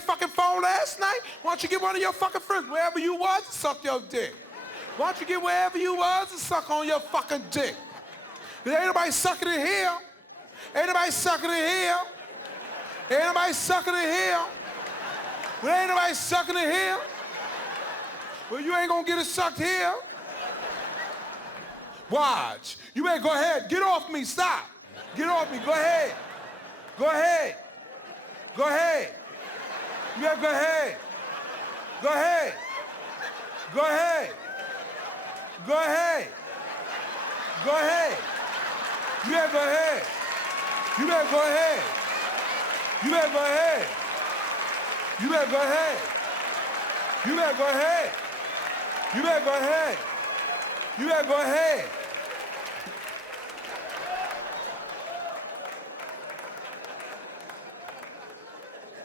fucking phone last night? Why don't you get one of your fucking friends, wherever you was, and suck your dick? Why don't you get wherever you was and suck on your fucking dick? There ain't nobody sucking it here. Ain't nobody sucking it here. Ain't nobody sucking it here. Well, ain't nobody sucking it here. Well, you ain't gonna get it sucked here. Watch. You better go ahead. Get off me. Stop. Get off me. Go ahead. Go ahead. Go ahead. You better go ahead. Go ahead. Go ahead. Go ahead. Go ahead. You better go ahead. You better go ahead. You better go ahead. You better go ahead. You better go ahead. You better go ahead. You better go ahead.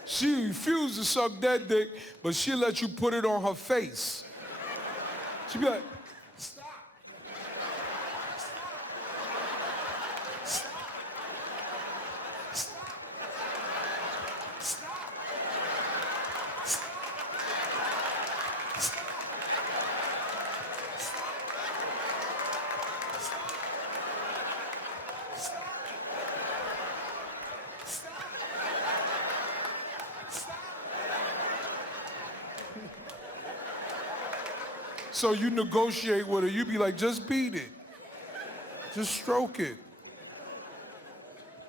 She refused to suck that dick, but she'll let you put it on her face. She'll be like, stop. Stop. Stop. Stop. Stop. Stop. So you negotiate with her, you be like, just beat it. Just stroke it.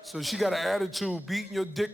So she got an attitude, beating your dick